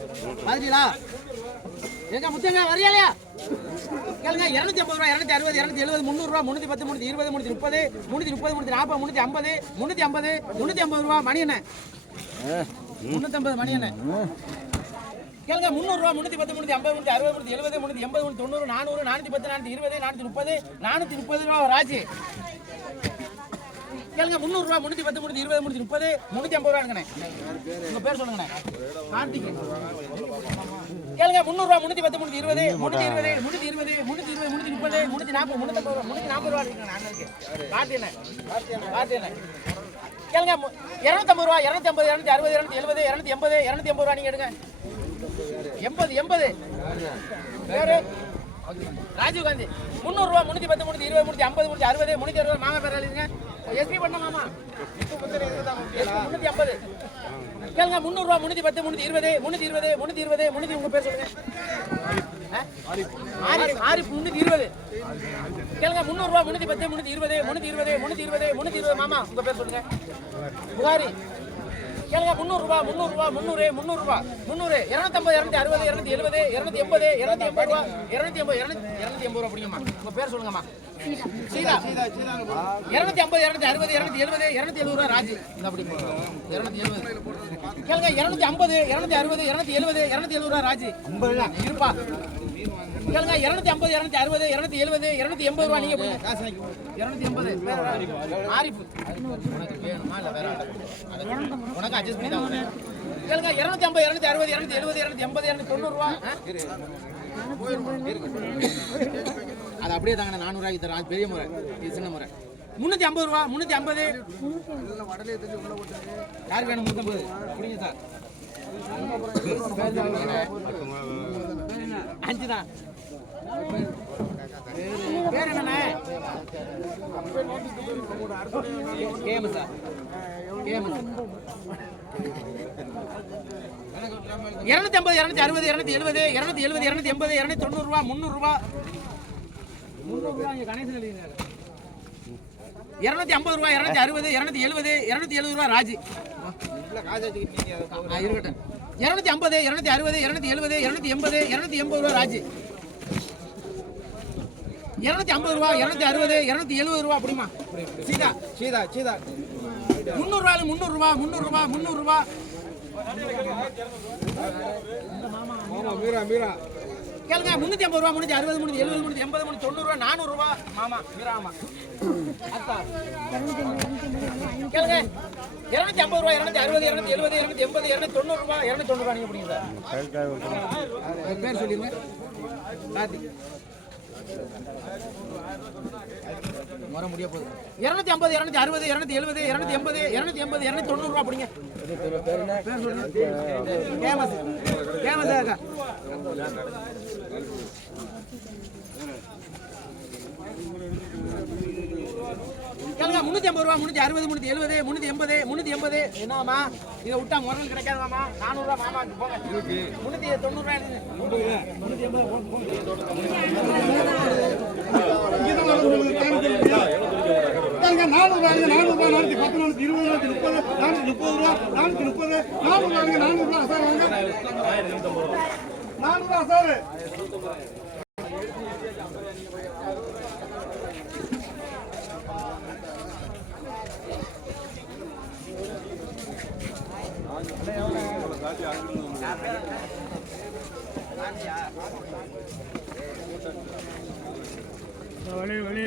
பாத்தீங்களா எங்க முத்தங்க வரியா இல்லையா கேளுங்க இரநூத்தி ஐம்பது ரூபா இரநூத்தி அறுபது இரநூத்தி எழுபது முந்நூறு ரூபா முன்னூத்தி பத்து முன்னூத்தி இருபது முன்னூத்தி முப்பது முன்னூத்தி முப்பது முன்னூத்தி நாற்பது முன்னூத்தி ஐம்பது முன்னூத்தி ஐம்பது முன்னூத்தி ஐம்பது ரூபா மணி என்ன? முன்னூத்தி ஐம்பது மணி என்ன? கேளுங்க முந்நூறு ரூபா முன்னூத்தி பத்து முன்னூத்தி ஐம்பது முன்னூத்தி அறுபது முன்னூத்தி எழுபது முன்னூத்தி எண்பது முன்னூத்தி தொண்ணூறு நானூறு நானூத்தி பத்து நானூத்தி இருபது நானூத்தி முப்பது நானூத்தி முப்பது ரூபா ராஜி கேளுங்க முந்நூறுரூவா முன்னூத்தி பத்து முன்னூத்தி இருபது முன்னூத்தி முப்பது முன்னூத்தி ஐம்பது ரூபாங்கண்ணே உங்க பேர் சொல்லுங்கண்ணே. கார்த்திக் கேளுங்க முந்நூறுரூவா முந்நூற்றி முன்னூத்தி பத்து முன்னூத்தி இருபது முன்னூத்தி இருபது முன்னூத்தி இருபது முன்னூத்தி இருபது முன்னூத்தி முப்பது முன்னூத்தி நாற்பது முன்னூத்தி ஐம்பது முந்நூற்றி நாற்பது ரூபா இருக்குங்க நான் கார்த்தியண்ணே கேளுங்க மு- இருநூத்தம்பது ரூபா இரநூத்தி ஐம்பது இருநூத்தி அறுபது இரநூத்தி எழுபது இருநூத்தி எண்பது இரநூத்தி எண்பது ரூபா நீங்க எடுங்க. எண்பது எண்பது. பேரு ராஜீவ் முந்நூறுரூவா முந்நூறு முன்னூத்தி பத்து முன்னூத்தி இருபது முன்னூத்தி ஐம்பது முன்னூத்தி அறுபது முன்னூத்தி அறுபது மாமா பேர் எழுதுங்க எஸ்பி பண்ண மாமா. முன்னூத்தி ஐம்பது. கேளுங்க முந்நூறுரூவா முந்நூற்றி பத்து முந்நூற்றி இருபது முந்நூற்றி இருபது முந்நூற்றி இருபது முந்நூற்றி உங்க பேர் சொல்லுங்க. ஆ? ஆரிஃப் ஆரிஃப் முன்னூத்தி இருபது. கேளுங்க முந்நூறுரூவா முந்நூற்றி பத்து முந்நூற்றி இருபது முந்நூற்றி இருபது முந்நூற்றி இருபது முந்நூற்றி இருபது. மாமா உங்க பேர் சொல்லுங்க. புகாரி. கேளுங்க முந்நூறு ரூபா முந்நூறு ரூபா முந்நூறு இருநூத்தம்பது இருநூத்தி அறுபது இருநூத்தி எழுபது இருநூத்தி எண்பது இருநூத்தி எண்பது ரூபா இருநூத்தி எண்பது இருநூத்தி எண்பது ரூபா பிடிக்குமா உங்க பேர் சொல்லுங்கம்மா. சீதா இருநூத்தி ஐம்பது இருநூத்தி அறுபது இருநூத்தி எழுபது இருநூத்தி எழுபது ரூபா ராஜி. இந்த அப்படி இருநூத்தி எழுபது. கேளுங்க இருநூத்தி ஐம்பது இருநூத்தி அறுபது இருநூத்தி எழுபது இருநூத்தி எழுபது ரூபா ராஜி. இருப்பா. கேளுங்க இருநூத்தி ஐம்பது இருநூத்தி அறுபது இருநூத்தி எழுபது இருநூத்தி எண்பது ரூபா நீங்க இருநூத்தி எண்பது உனக்கு வேணுமா இல்ல வேற ஆளா? அட்ஜஸ்ட் பண்ணி தான் கேளுங்க இருநூத்தி ஐம்பது இருநூத்தி அறுபது இருநூத்தி எழுபது இருநூத்தி எண்பது இரநூத்தி தொண்ணூறுவா அது அப்படியே தாங்க நானூறுரூவாய்க்கு தரேன் அது பெரிய முறை. இது சின்ன முறை. முந்நூற்றி ஐம்பது ரூபா முந்நூற்றி ஐம்பது. யாருக்கு வேணும் முந்நூற்றம்பது புரியுங்க சார். அஞ்சு தான் பேர் என்னண்ணே கேம சார் கேம இருநூத்தி ஐம்பது இரநூத்தி அறுபது இருநூத்தி எழுபது இருநூத்தி எழுபது இருநூத்தி எண்பது இருநூத்தி தொண்ணூறு ரூபா முந்நூறுரூவா ரூபா. கணேசன் எழுதினாரு இருநூத்தி ஐம்பது ரூபா இரநூத்தி அறுபது இருநூத்தி எழுபது இருநூத்தி எழுபது ரூபா ராஜி. ஆ, இருக்கட்டும். இருநூத்தி ஐம்பது இருநூத்தி அறுபது இருநூத்தி எழுபது இருநூத்தி எண்பது இருநூத்தி எண்பது ரூபா ராஜி. இருநூத்தி ஐம்பது ரூபா இருநூத்தி அறுபது இருநூத்தி எழுபது ரூபா அப்படிமா சீதா சீதா சீதா. முந்நூறு ரூபா முந்நூறு ரூபா முந்நூறு ரூபா முந்நூறு ரூபா ஆமா மீரா மீரா. கேளுங்க முன்னூத்தி ஐம்பது ரூபா முன்னூத்தி அறுபது முன்னூத்தி எழுபது முன்னூத்தி எண்பது முன்னூத்தி தொண்ணூறு ரூபா நானூறு ரூபா மாமா மீரா ஆமா அத்தா. கேளுங்க இருநூத்தி ஐம்பது ரூபா இருநூத்தி அறுபது இருநூத்தி எழுபது இருநூத்தி எண்பது இருநூத்தி தொண்ணூறு ரூபா இருநூத்தி தொண்ணூறு ரூபா நீங்க பிடிங்க சார். பேர் சொல்லிருங்க. வர முடிய போகுது இருநூத்தி ஐம்பது இருநூத்தி அறுபது இருநூத்தி எழுபது இருநூத்தி எண்பது இருநூத்தி எண்பது இருநூத்தி தொண்ணூறு ரூபா பிடிங்க. பேர் சொல்லுங்க கேமஸ் கேமஸ் அக்கா. கேளுங்க முன்னூத்தி ஐம்பது ரூபா முன்னூத்தி அறுபது முன்னூத்தி எழுபது முன்னூத்தி எண்பது முன்னூத்தி எண்பது. என்னமா இதை விட்டா முரல் கிடைக்காதுமா நானூறு ரூபா மாமா போங்க. முன்னூத்தி தொண்ணூறு ரூபாய் எழுதுங்க. முன்னூத்தி எண்பது போங்க, போங்க. நானூறு ரூபாய் நானூறு ரூபாய் நானூத்தி பத்து இருபது நானூத்தி முப்பது நானூத்தி முப்பது ரூபா நானூத்தி முப்பது. நானூறு ரூபாய் நானூறு ரூபாய் சார் வாங்க. நானூறு வழி வழி.